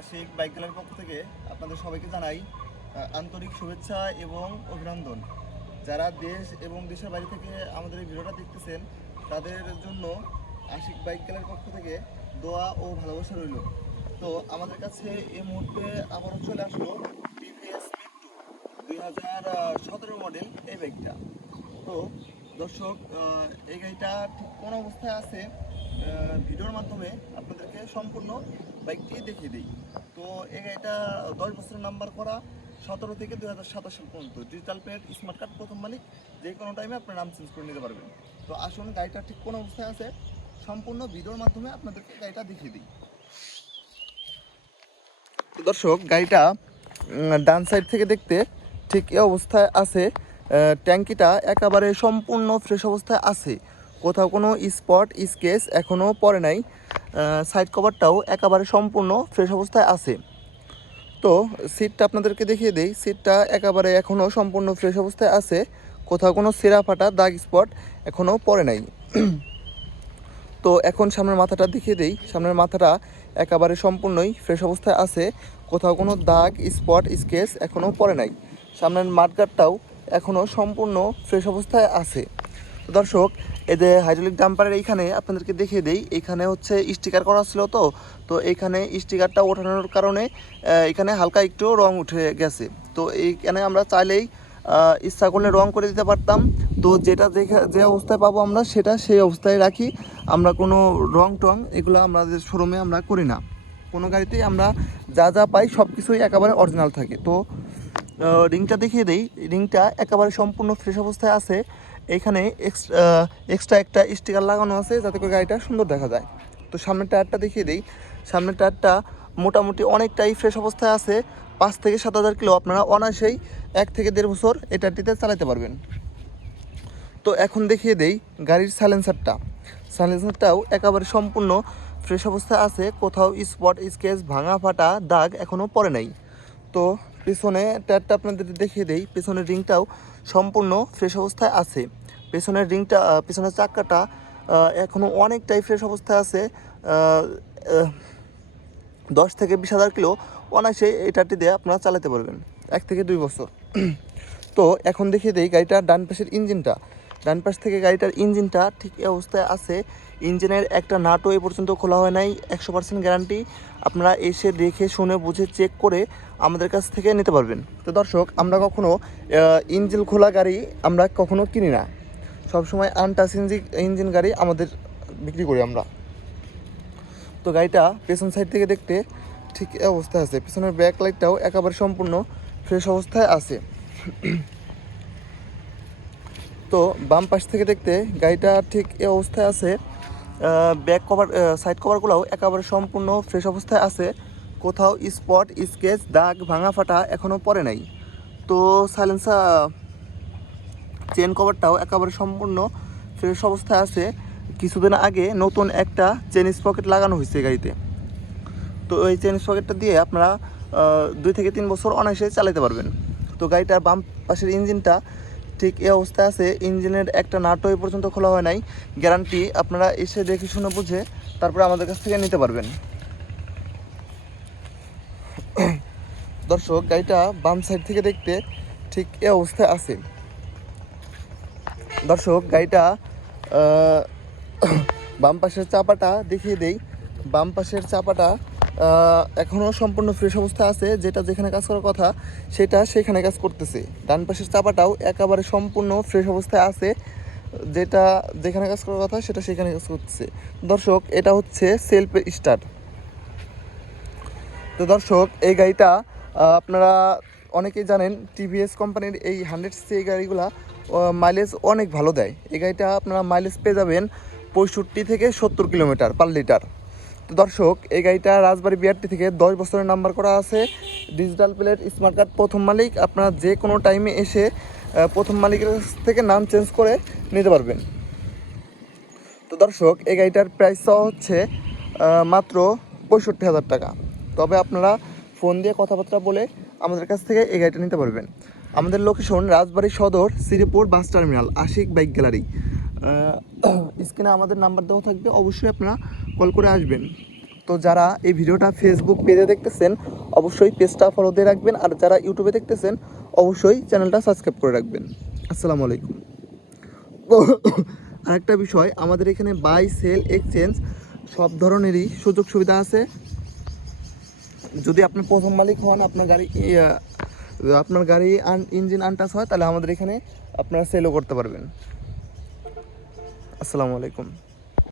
Ashiq bike গ্যালারির পক্ষ থেকে আপনাদের সবাইকে জানাই আন্তরিক শুভেচ্ছা এবং অভিনন্দন। যারা দেশ এবং দেশের বাইরে থেকে আমাদের এই ভিডিওটা দেখতেছেন তাদের জন্য আশিক বাইক গ্যালারির পক্ষ থেকে দোয়া ও ভালোবাসা রইল। তো আমাদের কাছে এই মুহূর্তে আবারও চলে আসলো টিভিএস মিট্টু 2017 মডেল এই বাইকটা। তো দর্শক, এই গাড়িটা ঠিক কোন অবস্থায় আছে ভিডিওর মাধ্যমে আপনাদেরকে সম্পূর্ণ বাইকটি দেখিয়ে দিই। তো এই গাড়িটা 10 বছরের নাম্বার করা, 17 থেকে 2027 সাল পর্যন্ত ডিজিটাল প্লেট, স্মার্ট কার্ড, প্রথম মালিক, যে কোনো টাইমে আপনার নাম চেঞ্জ করে নিতে পারবেন। তো আসুন গাড়িটা ঠিক কোন অবস্থায় আছে সম্পূর্ণ ভিডিওর মাধ্যমে আপনাদেরকে গাড়িটা দেখিয়ে দিই। তো দর্শক, গাড়িটা ডান সাইড থেকে দেখতে ঠিক এই অবস্থায় আছে। ট্যাঙ্কিটা একেবারে সম্পূর্ণ ফ্রেশ অবস্থায় আছে, কোথাও কোনো স্পট স্কেচ এখনও পড়ে নাই। সাইড কভারটাও একেবারে সম্পূর্ণ ফ্রেশ অবস্থায় আছে। তো সিটটা আপনাদেরকে দেখিয়ে দিই, সিটটা একেবারে এখনও সম্পূর্ণ ফ্রেশ অবস্থায় আছে, কোথাও কোনো ছেঁড়া ফাটা দাগ স্পট এখনও পড়ে নাই। তো এখন সামনের মাথাটা দেখিয়ে দিই, সামনের মাথাটা একেবারে সম্পূর্ণই ফ্রেশ অবস্থায় আছে, কোথাও কোনো দাগ স্পট স্কেচ এখনও পড়ে নাই। সামনের মাঠগার্ডটাও এখনও সম্পূর্ণ ফ্রেশ অবস্থায় আছে। তো দর্শক, এই যে হাইড্রোলিক ডাম্পারের এইখানে আপনাদেরকে দেখিয়ে দিই, এইখানে হচ্ছে স্টিকার করা ছিল। তো এইখানে স্টিকারটা ওঠানোর কারণে এখানে হালকা একটু রং উঠে গেছে। তো এইখানে আমরা চাইলেই ইচ্ছা করলে রং করে দিতে পারতাম। তো যেটা যে অবস্থায় পাবো আমরা সেটা সেই অবস্থায় রাখি। আমরা কোনো রং টং এগুলো আমাদের শোরুমে আমরা করি না। কোনো গাড়িতেই আমরা যা যা পাই সব কিছুই একেবারে অরিজিনাল থাকে। তো রিংটা দেখিয়ে দিই, রিংটা একেবারে সম্পূর্ণ ফ্রেশ অবস্থায় আছে। এখানে এক্সট্রা একটা স্টিকার লাগানো আছে যাতে করে গাড়িটা সুন্দর দেখা যায়। তো সামনের টায়ারটা দেখিয়ে দিই, সামনের টায়ারটা মোটামুটি অনেকটাই ফ্রেশ অবস্থায় আছে। 5 থেকে 7,000 কিলো আপনারা অনায়াসেই 1 থেকে 1.5 বছর এটাটিতে চালাতে পারবেন। তো এখন দেখিয়ে দেই গাড়ির সাইলেন্সারটাও একেবারে সম্পূর্ণ ফ্রেশ অবস্থায় আছে, কোথাও স্পট স্কেচ ভাঙা ফাটা দাগ এখনও পড়ে নাই। তো পেছনে টায়ারটা আপনাদের দেখিয়ে দেই, পেছনের রিংটাও সম্পূর্ণ ফ্রেশ অবস্থায় আছে। পেছনের চাক্কাটা এখনও অনেকটাই ফ্রেশ অবস্থায় আছে। 10 থেকে 20,000 কিলো অনায়াসে এটাটি দিয়ে আপনারা চালাতে পারবেন 1 থেকে 2 বছর। তো এখন দেখিয়ে দিই গাড়িটার ডান পাশের ইঞ্জিনটা। ডান পাশ থেকে গাড়িটার ইঞ্জিনটা ঠিক এই অবস্থায় আছে। ইঞ্জিনের একটা নাটও এ পর্যন্ত খোলা হয় নাই, 100% গ্যারান্টি। আপনারা এসে দেখে শুনে বুঝে চেক করে আমাদের কাছ থেকে নিতে পারবেন। তো দর্শক, আমরা কখনো ইঞ্জিন খোলা গাড়ি আমরা কখনো কিনি না, সবসময় আনটাচ ইঞ্জিন গাড়ি আমাদের বিক্রি করি আমরা। তো গাড়িটা পেছন সাইড থেকে দেখতে ঠিক এই অবস্থায় আছে, পেছনের ব্যাক লাইটটাও একেবারে সম্পূর্ণ ফ্রেশ অবস্থায় আছে। তো বাম পাশ থেকে দেখতে গাড়িটা ঠিক এই অবস্থায় আছে। ব্যাক কভার সাইড কভারগুলোও একেবারে সম্পূর্ণ ফ্রেশ অবস্থায় আছে, কোথাও স্পট স্কেচ দাগ ভাঙা ফাটা এখনও পড়ে নাই। তো চেন কভারটাও একেবারে সম্পূর্ণ ফ্রেশ অবস্থায় আছে। কিছুদিন আগে নতুন একটা চেন স্পকেট লাগানো হয়েছে গাড়িতে। তো ওই চেন স্পকেটটা দিয়ে আপনারা 2 থেকে 3 বছর অনায়াসে চালাতে পারবেন। তো গাড়িটার বাম পাশের ইঞ্জিনটা ঠিক এই অবস্থায় আছে, ইঞ্জিনের একটা নাটও এ পর্যন্ত খোলা হয় নাই, গ্যারান্টি। আপনারা এসে দেখে শুনে বুঝে তারপরে আমাদের কাছ থেকে নিতে পারবেন। দর্শক, গাড়িটা বাম সাইড থেকে দেখতে ঠিক এই অবস্থায় আছে। দর্শক, গাড়িটা বাম পাশের চাপাটা দেখিয়ে দেই, বাম পাশের চাপাটা এখনও সম্পূর্ণ ফ্রেশ অবস্থা আছে, যেটা যেখানে কাজ করার কথা সেটা সেখানে কাজ করতেছে। ডান পাশের চাপাটাও একেবারে সম্পূর্ণ ফ্রেশ অবস্থায় আছে, যেটা যেখানে কাজ করার কথা সেটা সেখানে কাজ করতেছে। দর্শক, এটা হচ্ছে সেলফ স্টার্ট। তো দর্শক, এই গাড়িটা আপনারা অনেকেই জানেন টিভিএস কোম্পানির এই 100cc গাড়িগুলা মাইলেজ অনেক ভালো দেয়। এই গাড়িটা আপনারা মাইলেজ পেয়ে যাবেন 65 থেকে 70 কিলোমিটার পার লিটার। তো দর্শক, এই গাড়িটা রাজবাড়ী বিআরটি থেকে 10 বছরের নাম্বার করা আছে, ডিজিটাল প্লেট, স্মার্ট কার্ড, প্রথম মালিক। আপনারা যে কোনো টাইমে এসে প্রথম মালিকের থেকে নাম চেঞ্জ করে নিতে পারবেন। তো দর্শক, এই গাড়িটার প্রাইস হচ্ছে মাত্র 65,000 টাকা। তবে আপনারা ফোন দিয়ে কথাবার্তা বলে আমাদের কাছ থেকে এই গাড়িটা নিতে পারবেন। আমাদের location Rajbari Sadar, Sripur bus terminal, Ashik bike gallery. স্ক্রিনে আমাদের নাম্বার দেওয়া থাকবে, অবশ্যই আপনারা কল করে আসবেন। তো তো যারা এই ভিডিওটা ফেসবুক পেজে দেখতেছেন অবশ্যই পেজটা ফলো দিয়ে রাখবেন, আর যারা ইউটিউবে দেখতেছেন অবশ্যই চ্যানেলটা সাবস্ক্রাইব করে রাখবেন। আসসালামু আলাইকুম। আরেকটা বিষয়, আমাদের এখানে বাই সেল এক্সচেঞ্জ সব ধরনেরই সুযোগ সুবিধা আছে। যদি আপনি প্রথম মালিক হন, আপনার গাড়ি ইঞ্জিন আনটাচ হয়, তাহলে আমাদের এখানে আপনারা সেলও করতে পারবেন। আসসালামু আলাইকুম।